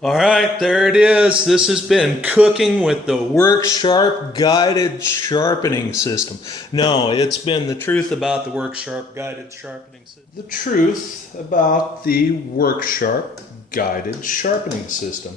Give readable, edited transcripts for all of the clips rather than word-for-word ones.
All right, there it is. This has been cooking with the Work Sharp guided sharpening system. No, it's been the truth about the Work Sharp guided sharpening system. The truth about the Work Sharp guided sharpening system.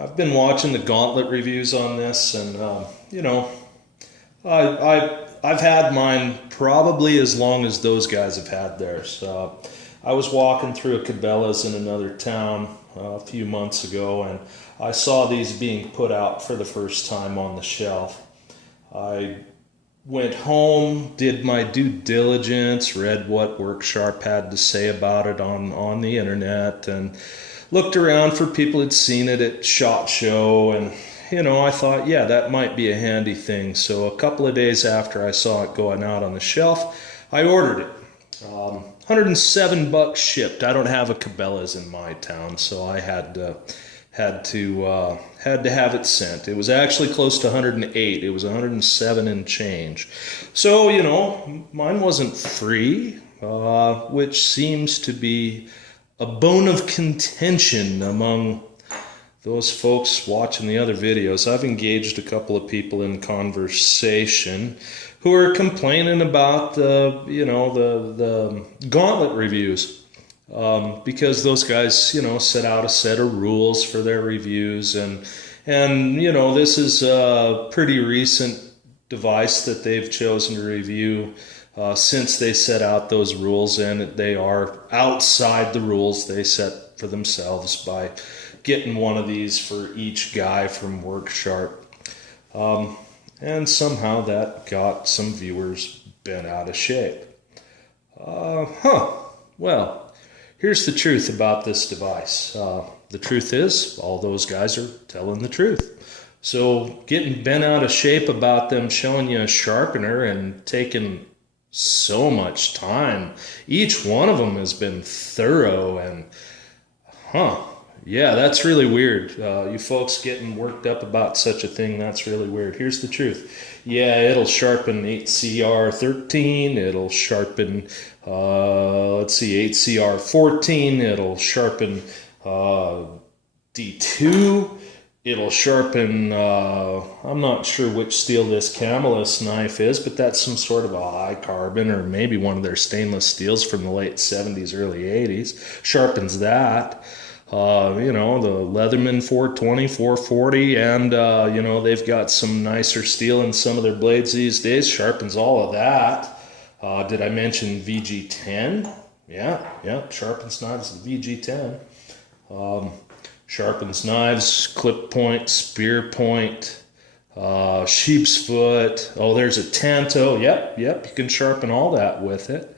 I've been watching the gauntlet reviews on this, and I've had mine probably as long as those guys have had theirs. I was walking through a Cabela's in another town a few months ago, and I saw these being put out for the first time on the shelf. I went home, did my due diligence, read what WorkSharp had to say about it on the internet, and looked around for people who'd seen it at SHOT Show, and I thought, yeah, that might be a handy thing. So a couple of days after I saw it going out on the shelf, I ordered it. $107 shipped. I don't have a Cabela's in my town, so I had to have it sent. It was actually close to 108. It was 107 and change. So mine wasn't free, which seems to be a bone of contention among those folks watching the other videos. I've engaged a couple of people in conversation who are complaining about the gauntlet reviews, because those guys set out a set of rules for their reviews, and this is a pretty recent device that they've chosen to review since they set out those rules, and they are outside the rules they set for themselves by getting one of these for each guy from WorkSharp. And somehow that got some viewers bent out of shape. Well, here's the truth about this device. The truth is, all those guys are telling the truth. So getting bent out of shape about them showing you a sharpener and taking so much time. Each one of them has been thorough, and yeah, that's really weird. You folks getting worked up about such a thing, that's really weird. Here's the truth. Yeah, it'll sharpen 8CR13, it'll sharpen, 8CR14, it'll sharpen D2, it'll sharpen, I'm not sure which steel this Camelus knife is, but that's some sort of a high carbon, or maybe one of their stainless steels from the late 70s, early 80s. Sharpens that. The Leatherman 420, 440, and, they've got some nicer steel in some of their blades these days. Sharpens all of that. Did I mention VG10? Yeah, sharpens knives with VG10. Sharpens knives, clip point, spear point, sheep's foot. Oh, there's a Tanto. Yep, you can sharpen all that with it.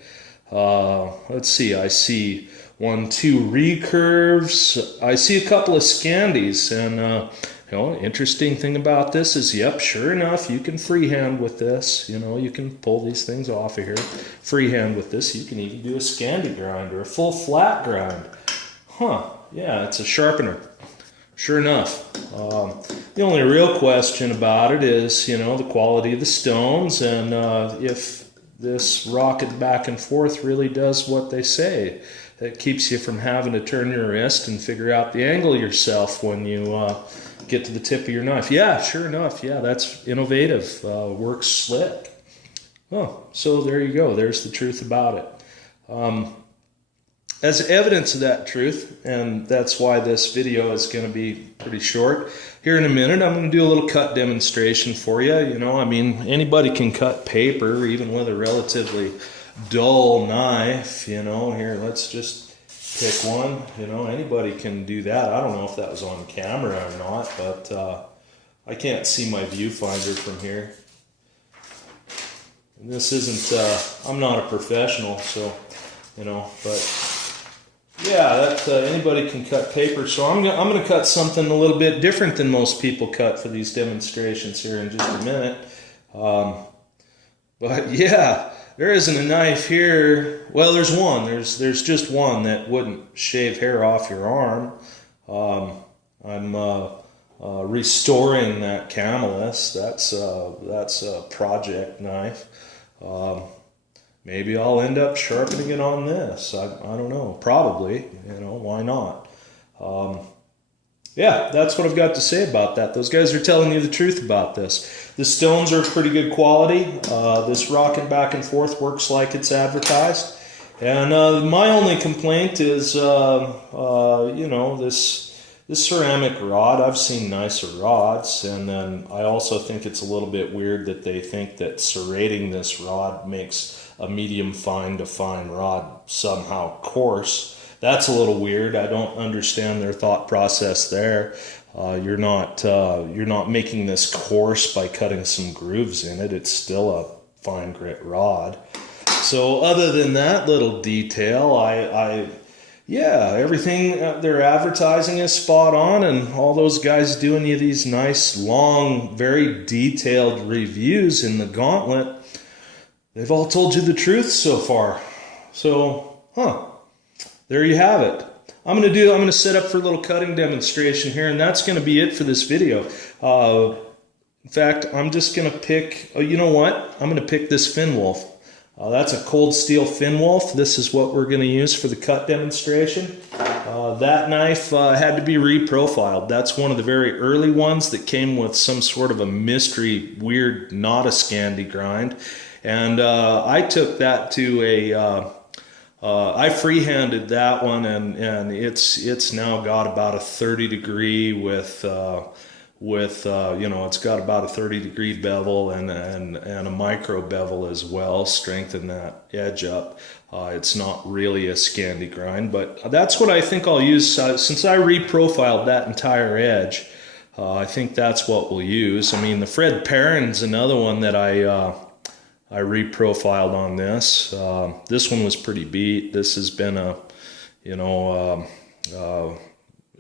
Let's see, I see 1, 2 recurves. I see a couple of Scandies, and interesting thing about this is, yep, sure enough, you can freehand with this. You can pull these things off of here. Freehand with this. You can even do a Scandi grind or a full flat grind. Yeah, it's a sharpener. Sure enough. The only real question about it is, the quality of the stones, and if this rocket back and forth really does what they say. It keeps you from having to turn your wrist and figure out the angle yourself when you get to the tip of your knife. Yeah, sure enough. Yeah, that's innovative. Works slick. Oh, so there you go. There's the truth about it. As evidence of that truth, and that's why this video is going to be pretty short, here in a minute I'm going to do a little cut demonstration for you. Anybody can cut paper, even with a relatively dull knife. Here, let's just pick one. Anybody can do that. I don't know if that was on camera or not, but I can't see my viewfinder from here. And this isn't, I'm not a professional, so, but yeah, that anybody can cut paper. So I'm going to cut something a little bit different than most people cut for these demonstrations here in just a minute. But yeah, there isn't a knife here. Well, there's one. There's just one that wouldn't shave hair off your arm. I'm restoring that Camelus. That's a project knife. Maybe I'll end up sharpening it on this. I don't know. Probably. Why not? yeah, that's what I've got to say about that. Those guys are telling you the truth about this. The stones are pretty good quality. This rocking back and forth works like it's advertised. And my only complaint is, you know, this ceramic rod. I've seen nicer rods, and then I also think it's a little bit weird that they think that serrating this rod makes a medium fine to fine rod somehow coarse. That's a little weird. I don't understand their thought process there. You're not making this coarse by cutting some grooves in it. It's still a fine grit rod. So other than that little detail, yeah, everything they're advertising is spot on, and all those guys doing you these nice, long, very detailed reviews in the gauntlet, they've all told you the truth so far. So, there you have it. I'm gonna set up for a little cutting demonstration here, and that's gonna be it for this video. In fact, I'm just gonna pick, you know what? I'm gonna pick this fin wolf. That's a cold steel fin wolf. This is what we're going to use for the cut demonstration. That knife had to be reprofiled. That's one of the very early ones that came with some sort of a mystery, weird, not a Scandi grind. And I took that to I freehanded that one, and it's now got about a 30 degree with you know, it's got about a 30-degree bevel and a micro bevel as well, strengthen that edge up. It's not really a Scandi grind, but that's what I think I'll use. Since I reprofiled that entire edge, I think that's what we'll use. I mean, the Fred Perrin's another one that I reprofiled on this. This one was pretty beat. This has been a, you know,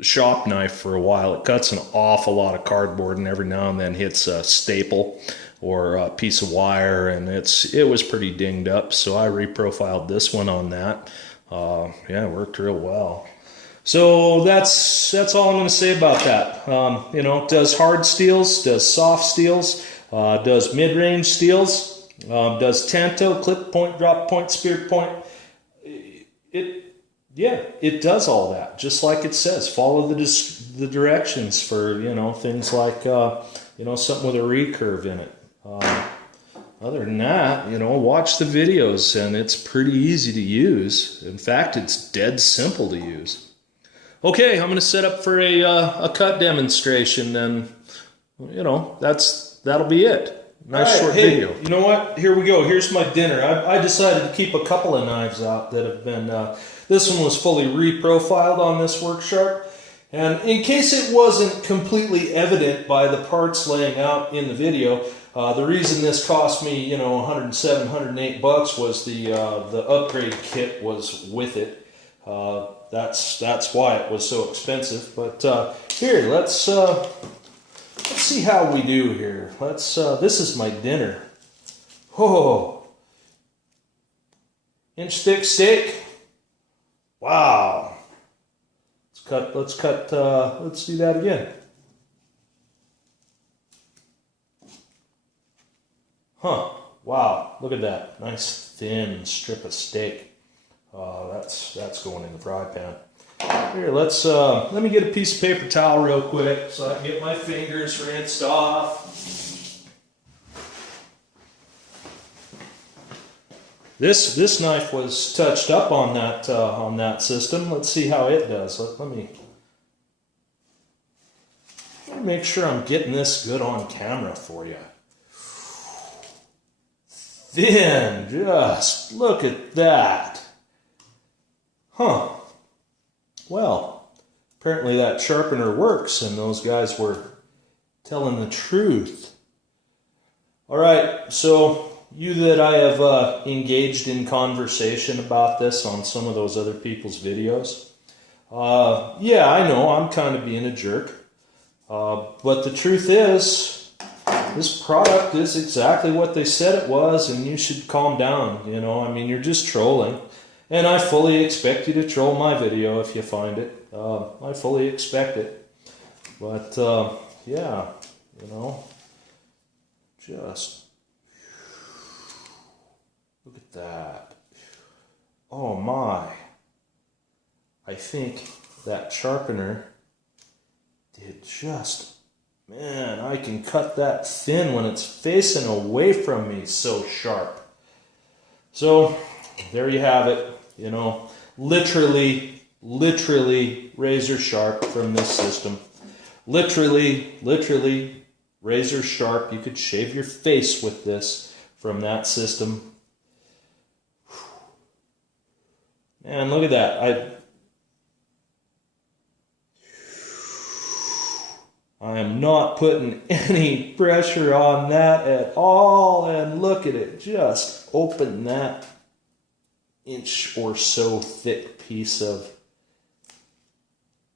shop knife for a while. It cuts an awful lot of cardboard and every now and then hits a staple or a piece of wire, and it was pretty dinged up, so I reprofiled this one on that. Yeah, it worked real well. So that's all I'm going to say about that. You know, does hard steels, does soft steels, does mid-range steels, does tanto, clip point, drop point, spear point. Yeah, it does all that, just like it says. Follow the directions for, you know, things like, you know, something with a recurve in it. Other than that, you know, watch the videos, and it's pretty easy to use. In fact, it's dead simple to use. Okay, I'm going to set up for a cut demonstration, and, you know, that'll be it. Nice short video. You know what? Here we go. Here's my dinner. I decided to keep a couple of knives out that have been... this one was fully reprofiled on this work sharp. And in case it wasn't completely evident by the parts laying out in the video, the reason this cost me, you know, $107, $108 was the upgrade kit was with it. That's why it was so expensive. But here, let's see how we do here. This is my dinner. Oh, inch thick steak. Wow. Let's do that again. Wow, look at that. Nice thin strip of steak. That's going in the fry pan. Here, let me get a piece of paper towel real quick so I can get my fingers rinsed off. This knife was touched up on that system. Let's see how it does. Let me make sure I'm getting this good on camera for you. Thin, just look at that. Well, apparently that sharpener works, and those guys were telling the truth. All right, so you that I have engaged in conversation about this on some of those other people's videos. Yeah, I know I'm kind of being a jerk. But the truth is, this product is exactly what they said it was, and you should calm down. You know, I mean, you're just trolling. And I fully expect you to troll my video if you find it. I fully expect it. But, yeah, you know, just... look at that. Oh my. I think that sharpener it just, man, I can cut that thin when it's facing away from me, so sharp. So there you have it, you know, literally razor sharp from this system. Literally razor sharp. You could shave your face with this from that system. Man, look at that. I am not putting any pressure on that at all, and look at it, just open that inch or so thick piece of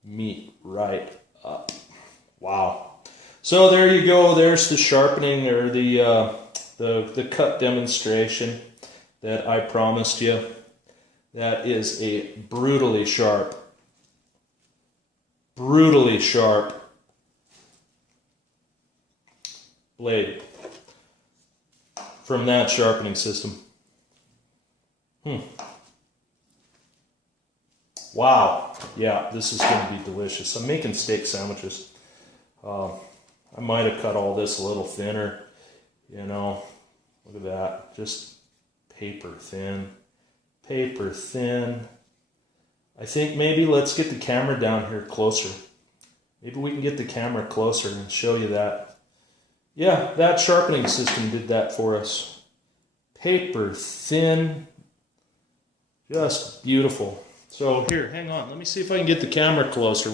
meat right up. Wow. So there you go, there's the sharpening, or the cut demonstration that I promised you. That is a brutally sharp blade from that sharpening system. Wow. Yeah, this is going to be delicious. I'm making steak sandwiches. I might have cut all this a little thinner, you know. Look at that. Just paper thin. Paper thin. I think maybe let's get the camera down here closer. Maybe we can get the camera closer and show you that. Yeah, that sharpening system did that for us. Paper thin. Just beautiful. So here, hang on. Let me see if I can get the camera closer.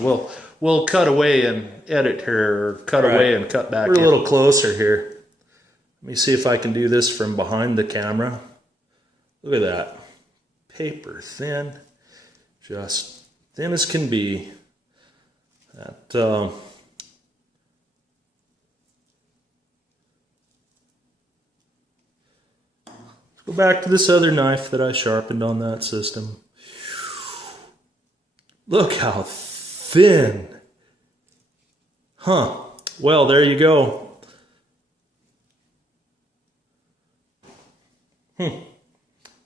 We'll cut away and edit here, or cut away and cut back. We're a little closer here. Let me see if I can do this from behind the camera. Look at that. Paper thin. Just thin as can be. That let's go back to this other knife that I sharpened on that system. Look how thin. Huh. Well, there you go.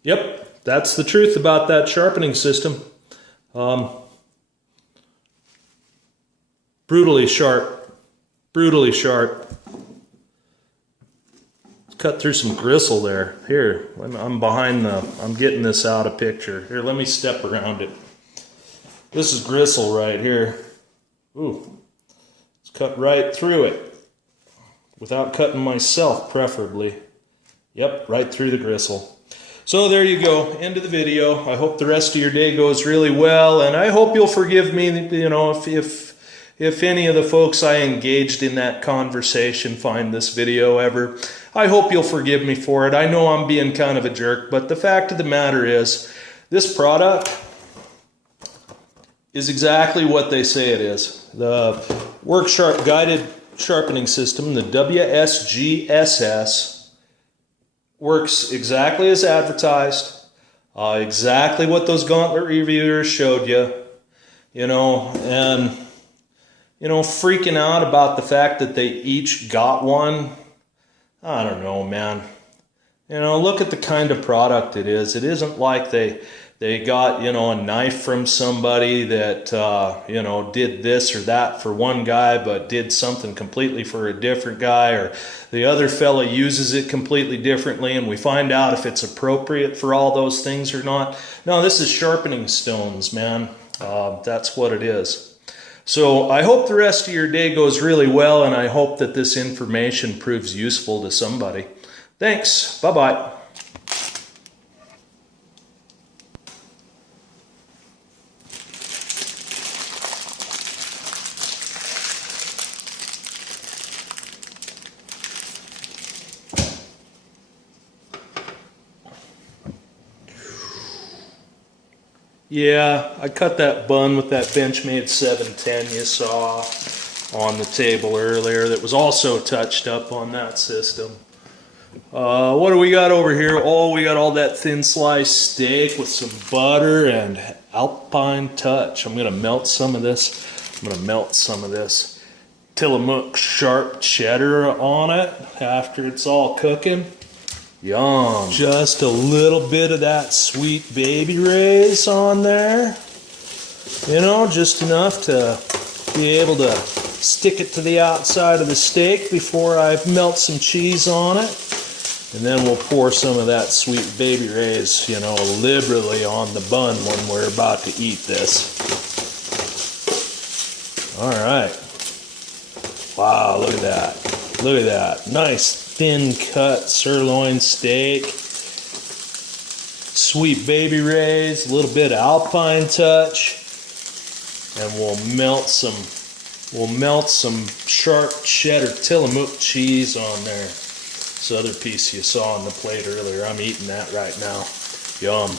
Yep, that's the truth about that sharpening system. Brutally sharp. Brutally sharp. Let's cut through some gristle there. Here, I'm getting this out of picture. Here, let me step around it. This is gristle right here. Ooh, let's cut right through it. Without cutting myself, preferably. Yep, right through the gristle. So there you go, end of the video. I hope the rest of your day goes really well, and I hope you'll forgive me, you know, if any of the folks I engaged in that conversation find this video ever. I hope you'll forgive me for it. I know I'm being kind of a jerk, but the fact of the matter is, this product is exactly what they say it is. The Work Sharp Guided Sharpening System, the WSGSS, works exactly as advertised, exactly what those gauntlet reviewers showed you, you know, and, you know, freaking out about the fact that they each got one. I don't know, man. You know, look at the kind of product it is. It isn't like they got, you know, a knife from somebody that, you know, did this or that for one guy, but did something completely for a different guy, or the other fella uses it completely differently, and we find out if it's appropriate for all those things or not. No, this is sharpening stones, man. That's what it is. So I hope the rest of your day goes really well, and I hope that this information proves useful to somebody. Thanks. Bye-bye. Yeah, I cut that bun with that Benchmade 710 you saw on the table earlier that was also touched up on that system. What do we got over here? Oh, we got all that thin sliced steak with some butter and Alpine Touch. I'm going to melt some of this. I'm going to melt some of this Tillamook sharp cheddar on it after it's all cooking. Yum. Just a little bit of that sweet baby rays on there. You know, just enough to be able to stick it to the outside of the steak before I melt some cheese on it. And then we'll pour some of that sweet baby rays, you know, liberally on the bun when we're about to eat this. All right. Wow, look at that. Look at that. Nice thin cut sirloin steak. Sweet baby rays, a little bit of alpine touch. And we'll melt some sharp cheddar Tillamook cheese on there. This other piece you saw on the plate earlier, I'm eating that right now. Yum.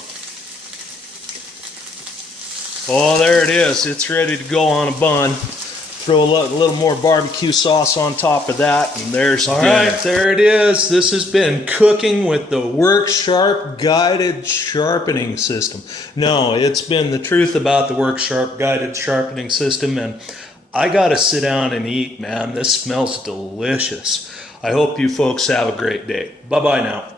Oh, there it is. It's ready to go on a bun. Throw a little more barbecue sauce on top of that, and there's dinner. All right, there it is. This has been cooking with the Work Sharp Guided Sharpening System. No, it's been the truth about the Work Sharp Guided Sharpening System, and I gotta sit down and eat, man. This smells delicious. I hope you folks have a great day. Bye-bye now.